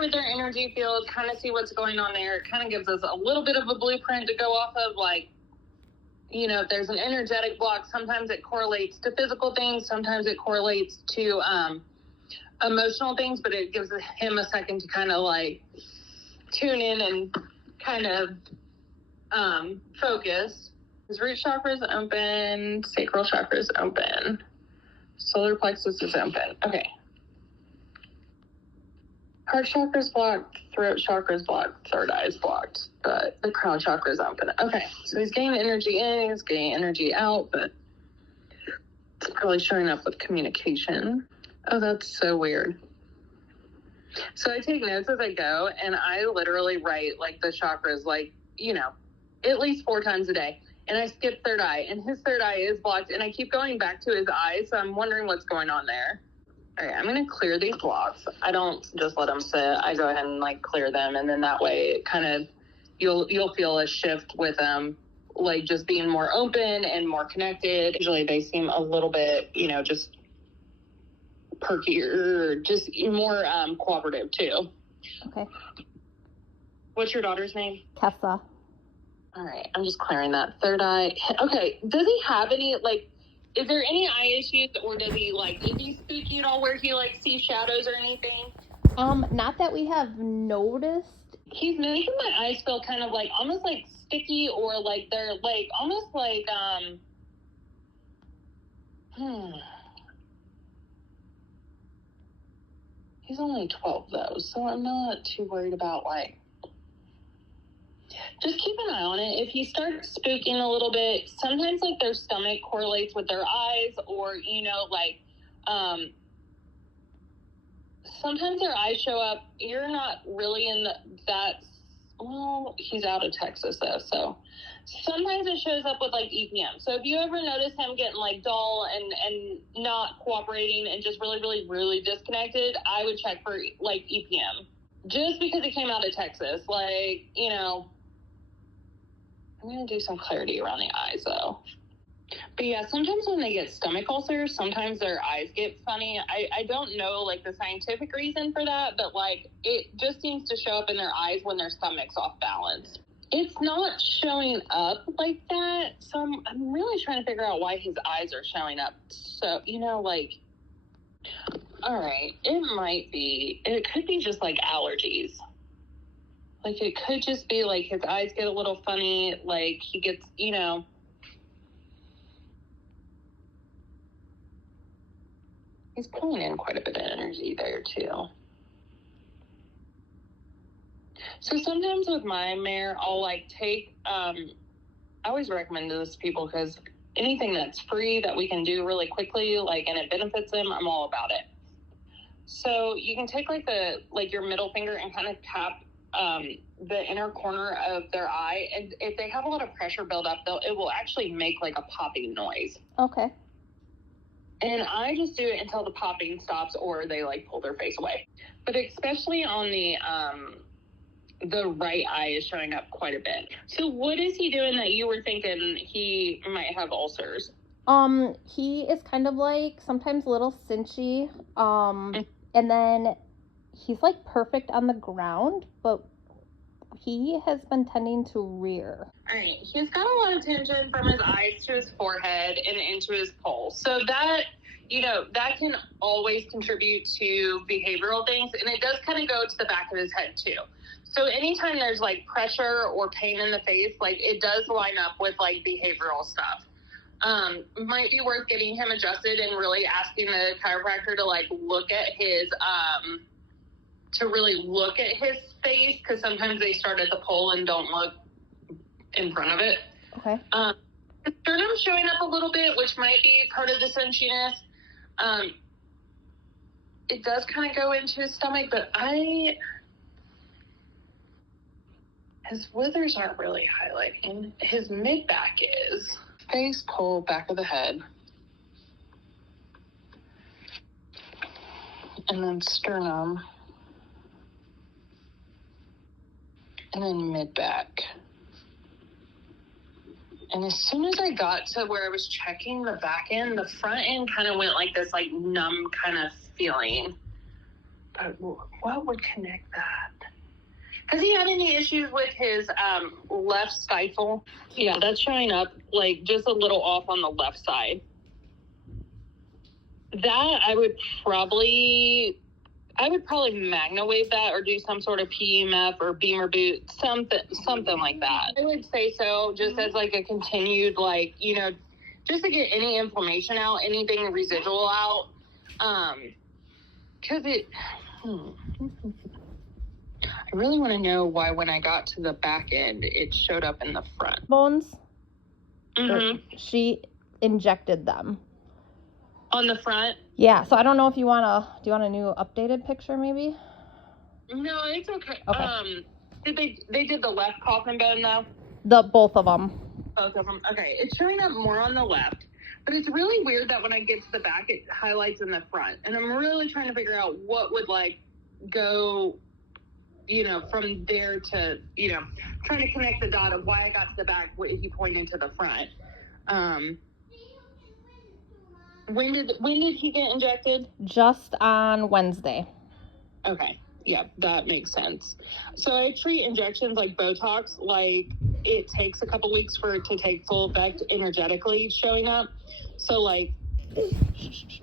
with their energy field, kind of see what's going on there. It kind of gives us a little bit of a blueprint to go off of, like, you know, if there's an energetic block, sometimes it correlates to physical things, sometimes it correlates to emotional things, but it gives him a second to kind of like tune in and kind of focus. His root chakra is open, sacral chakra is open, solar plexus is open. Okay. Heart chakra is blocked, throat chakra is blocked, third eye is blocked, but the crown chakra is open. Okay, so he's getting energy in, he's getting energy out, but it's probably showing up with communication. Oh, that's so weird. So I take notes as I go, and I literally write, like, the chakras, like, you know, at least 4 times a day. And I skip third eye, and his third eye is blocked, and I keep going back to his eyes, so I'm wondering what's going on there. All right, I'm going to clear these blocks. I don't just let them sit. I go ahead and, like, clear them, and then that way it kind of, you'll feel a shift with them, like, just being more open and more connected. Usually they seem a little bit, you know, just perkier, just more cooperative, too. Okay. What's your daughter's name? Kessa. All right, I'm just clearing that third eye. Okay, does he have any, like, is there any eye issues, or does he, like, is he spooky at all where he, like, sees shadows or anything? Not that we have noticed. He's making my eyes feel kind of, like, almost, like, sticky, or, like, they're, like, almost, like, He's only 12, though, so I'm not too worried about, like, just keep an eye on it. If he starts spooking a little bit, sometimes, like, their stomach correlates with their eyes, or, you know, like, sometimes their eyes show up. You're not really in that, well, he's out of Texas, though, so sometimes it shows up with, like, EPM. So if you ever notice him getting, like, dull and not cooperating and just really, really, really disconnected, I would check for, like, EPM. Just because he came out of Texas, like, you know, I'm going to do some clarity around the eyes, though. But yeah, sometimes when they get stomach ulcers, sometimes their eyes get funny. I don't know, like, the scientific reason for that, but, like, it just seems to show up in their eyes when their stomach's off balance. It's not showing up like that, so I'm really trying to figure out why his eyes are showing up. So, you know, like, all right, it could be just, like, allergies. Like, it could just be, like, his eyes get a little funny, like, he gets, you know. He's pulling in quite a bit of energy there, too. So sometimes with my mare, I'll, like, take, I always recommend this to people because anything that's free that we can do really quickly, like, and it benefits them, I'm all about it. So you can take, like, your middle finger and kind of tap the inner corner of their eye, and if they have a lot of pressure build up, it will actually make, like, a popping noise. Okay. And I just do it until the popping stops, or they, like, pull their face away. But especially on the right eye is showing up quite a bit. So what is he doing that you were thinking he might have ulcers? He is kind of, like, sometimes a little cinchy, and then he's, like, perfect on the ground, but he has been tending to rear. All right, he's got a lot of tension from his eyes to his forehead and into his pulse. So that, you know, that can always contribute to behavioral things, and it does kind of go to the back of his head too. So anytime there's, like, pressure or pain in the face, like, it does line up with, like, behavioral stuff. Might be worth getting him adjusted and really asking the chiropractor to, like, look at his, to really look at his face, because sometimes they start at the pole and don't look in front of it. Okay. His sternum's showing up a little bit, which might be part of the cinchiness. It does kind of go into his stomach, but his withers aren't really highlighting. His mid-back is. Face, pole, back of the head. And then sternum. And then mid-back. And as soon as I got to where I was checking the back end, the front end kind of went like this, like, numb kind of feeling. But what would connect that? Has he had any issues with his left stifle? Yeah, that's showing up like just a little off on the left side. That I would probably magnawave that or do some sort of PEMF or beamer boot, something like that. I would say so, just as like a continued, like, you know, just to get any inflammation out, anything residual out. Because I really want to know why when I got to the back end, it showed up in the front. Bones? Mm-hmm. She injected them. On the front? Yeah, so I don't know if you want a new updated picture maybe? No, it's okay. They did the left coffin bone though? Both of them. Both of them. Okay, it's showing up more on the left, but it's really weird that when I get to the back, it highlights in the front. And I'm really trying to figure out what would like go, you know, from there to, you know, trying to connect the dot of why I got to the back if you pointed to the front. When did he get injected? Just on Wednesday. Okay. Yeah, that makes sense. So I treat injections like Botox, like it takes a couple weeks for it to take full effect energetically showing up. So like,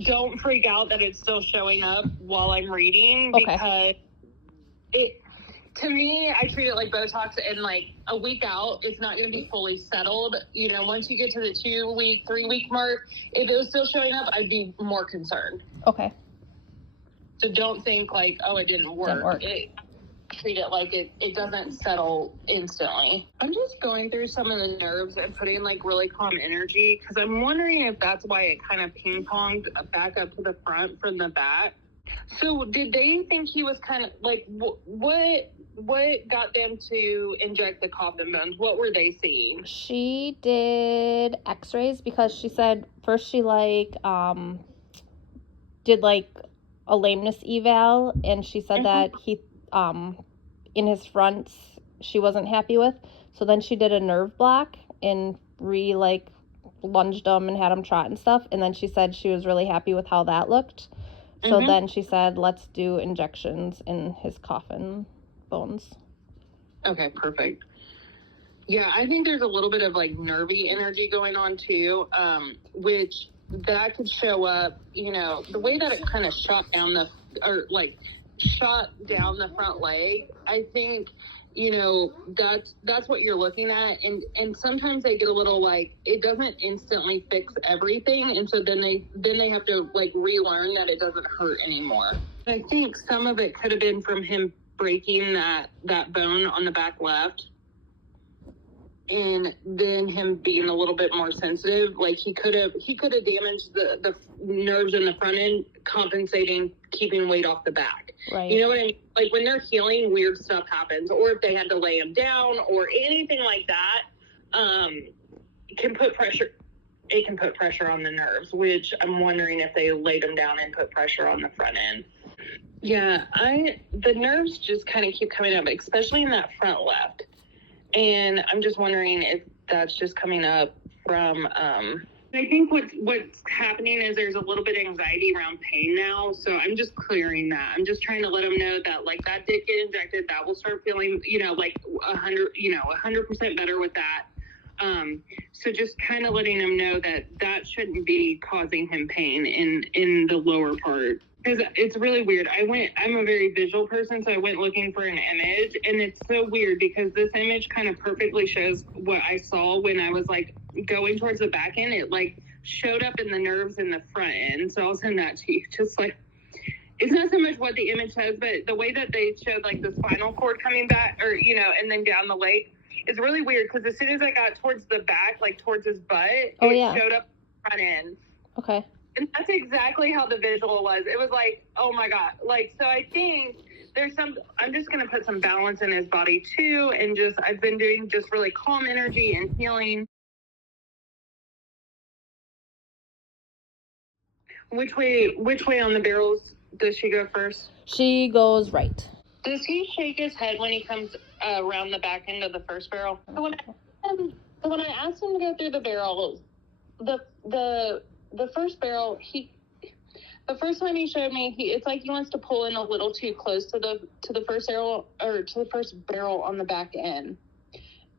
don't freak out that it's still showing up while I'm reading, because to me, I treat it like Botox, and like a week out, it's not going to be fully settled. You know, once you get to the 2-week, 3-week mark, if it was still showing up, I'd be more concerned. Okay. So don't think like, oh, it didn't work. Treat it like it doesn't settle instantly. I'm just going through some of the nerves and putting like really calm energy, because I'm wondering if that's why it kind of ping-ponged back up to the front from the back. So did they think he was kind of like, what got them to inject the coffin bones? What were they seeing? She did x-rays, because she said first she like did like a lameness eval, and she said that he in his fronts she wasn't happy with, so then she did a nerve block and lunged him and had him trot and stuff, and then she said she was really happy with how that looked. So then she said, let's do injections in his coffin bones. Okay, perfect. Yeah, I think there's a little bit of like nervy energy going on too, which that could show up, you know, the way that it kind of shot down the front leg. I think, you know, that's what you're looking at, and sometimes they get a little like, it doesn't instantly fix everything, and so then they have to like relearn that it doesn't hurt anymore. I think some of it could have been from him breaking that bone on the back left, and then him being a little bit more sensitive. Like he could have damaged the nerves in the front end, compensating, keeping weight off the back. Right. You know what I mean? Like when they're healing, weird stuff happens. Or if they had to lay him down or anything like that, it can put pressure on the nerves, which I'm wondering if they laid him down and put pressure on the front end. Yeah, the nerves just kind of keep coming up, especially in that front left. And I'm just wondering if that's just coming up from, I think what's happening is there's a little bit of anxiety around pain now. So I'm just clearing that. I'm just trying to let them know that like that did get injected. That will start feeling, you know, like 100% better with that. So just kind of letting them know that shouldn't be causing him pain in the lower part. Because it's really weird. I'm a very visual person, so I went looking for an image, and it's so weird because this image kind of perfectly shows what I saw when I was like going towards the back end. It like showed up in the nerves in the front end. So I'll send that to you. Just like, it's not so much what the image says, but the way that they showed like the spinal cord coming back, or, you know, and then down the leg is really weird, because as soon as I got towards the back, like towards his butt, it showed up front end. Okay. And that's exactly how the visual was. It was like, oh my God. Like, so I think I'm just going to put some balance in his body too. And I've been doing just really calm energy and healing. Which way on the barrels does she go first? She goes right. Does he shake his head when he comes around the back end of the first barrel? So when I asked him to go through the barrels, the first barrel, The first time he showed me, it's like he wants to pull in a little too close to the first arrow, or to the first barrel on the back end.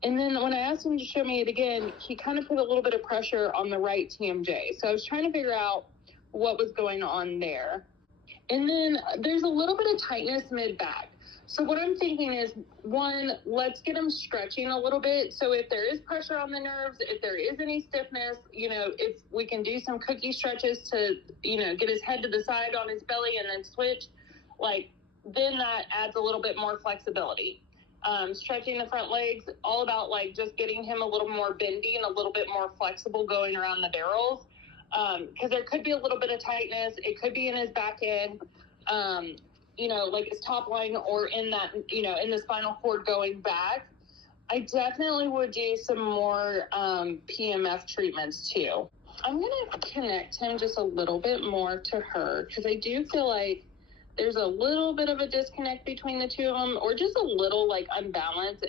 And then when I asked him to show me it again, he kind of put a little bit of pressure on the right TMJ. So I was trying to figure out what was going on there. And then there's a little bit of tightness mid-back. So what I'm thinking is, one, let's get him stretching a little bit. So if there is pressure on the nerves, if there is any stiffness, if we can do some cookie stretches to, get his head to the side on his belly and then switch, then that adds a little bit more flexibility. Stretching the front legs, all about just getting him a little more bendy and a little bit more flexible going around the barrels. Because there could be a little bit of tightness. It could be in his back end, his top line, or in that, in the spinal cord going back. I definitely would do some more PMF treatments too. I'm going to connect him just a little bit more to her, because I do feel like there's a little bit of a disconnect between the two of them, or just a little unbalance.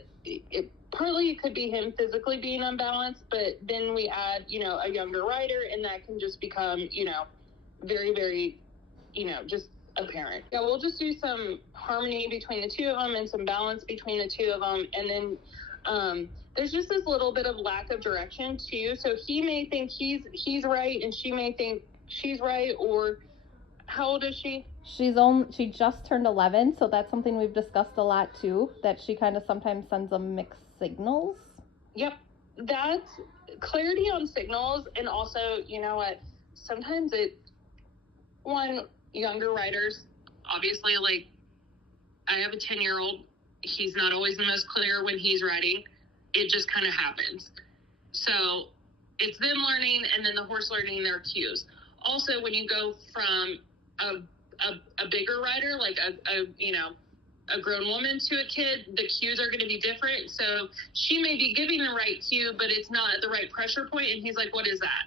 Partly it could be him physically being unbalanced, but then we add, a younger rider, and that can just become, very, very, just apparent. Yeah, we'll just do some harmony between the two of them and some balance between the two of them. And then there's just this little bit of lack of direction too. So he may think he's right, and she may think she's right. Or how old is she? She just turned 11, so that's something we've discussed a lot too, that she kind of sometimes sends them mixed signals. Yep. That's clarity on signals. And also, sometimes younger riders, obviously, I have a 10-year-old. He's not always the most clear when he's riding. It just kind of happens. So it's them learning, and then the horse learning their cues. Also, when you go from a bigger rider, a grown woman, to a kid, the cues are going to be different. So she may be giving the right cue, but it's not at the right pressure point, and he's like, what is that?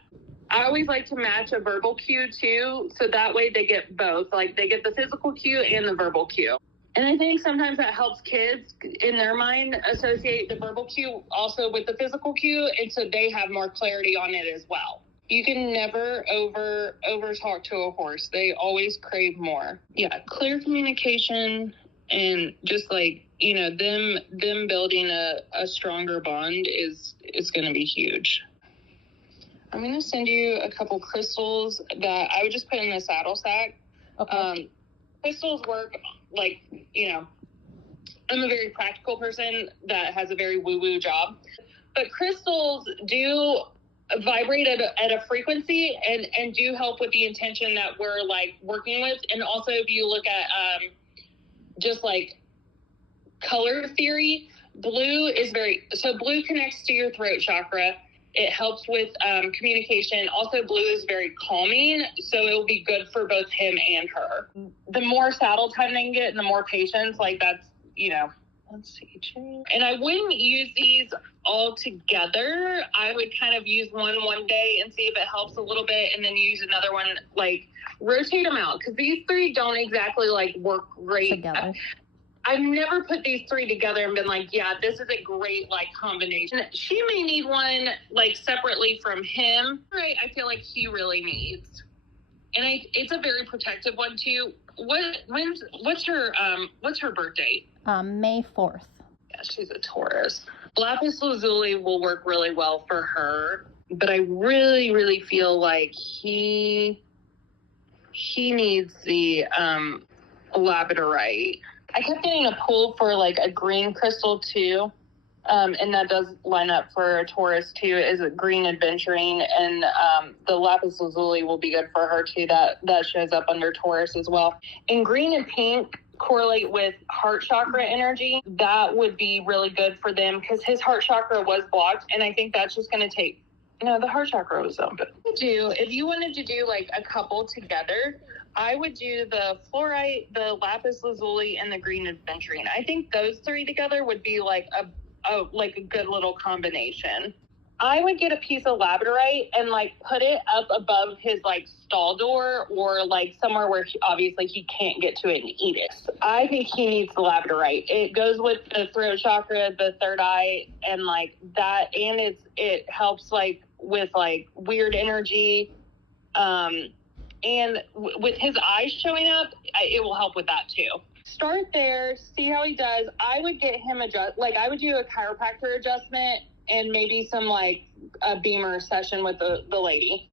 I always like to match a verbal cue too, so that way they get both. They get the physical cue and the verbal cue. And I think sometimes that helps kids, in their mind, associate the verbal cue also with the physical cue, and so they have more clarity on it as well. You can never over talk to a horse. They always crave more. Yeah, clear communication, and just them building a stronger bond is going to be huge. I'm going to send you a couple crystals that I would just put in the saddle sack. Okay. Crystals work I'm a very practical person that has a very woo-woo job. But crystals do vibrate at a frequency and do help with the intention that we're working with. And also, if you look at just color theory, blue connects to your throat chakra. It helps with communication. Also, blue is very calming, so it will be good for both him and her. The more saddle time they can get, and the more patience, that's, let's see. And I wouldn't use these all together. I would kind of use one day and see if it helps a little bit, and then use another one, rotate them out, because these three don't exactly work great together. I've never put these three together and been yeah, this is a great combination. She may need one separately from him. Right, I feel like he really needs. And it's a very protective one too. What's her birth date? May 4th. Yeah, she's a Taurus. Lapis lazuli will work really well for her, but I really, really feel like he needs the labradorite. I kept getting a pull for a green crystal too, and that does line up for a Taurus too, is a green adventuring, and the lapis lazuli will be good for her too. That shows up under Taurus as well. And green and pink correlate with heart chakra energy. That would be really good for them, because his heart chakra was blocked, and I think that's just going to take. No, the heart chakra was open. If you wanted to do a couple together, I would do the fluorite, the lapis lazuli, and the green adventuring. I think those three together would be a good little combination. I would get a piece of labradorite and put it up above his stall door, or somewhere where obviously he can't get to it and eat it. I think he needs the labradorite. It goes with the throat chakra, the third eye, and that, and it helps with weird energy. And with his eyes showing up, it will help with that too. Start there, see how he does. I would get him I would do a chiropractor adjustment and maybe some like a beamer session with the lady.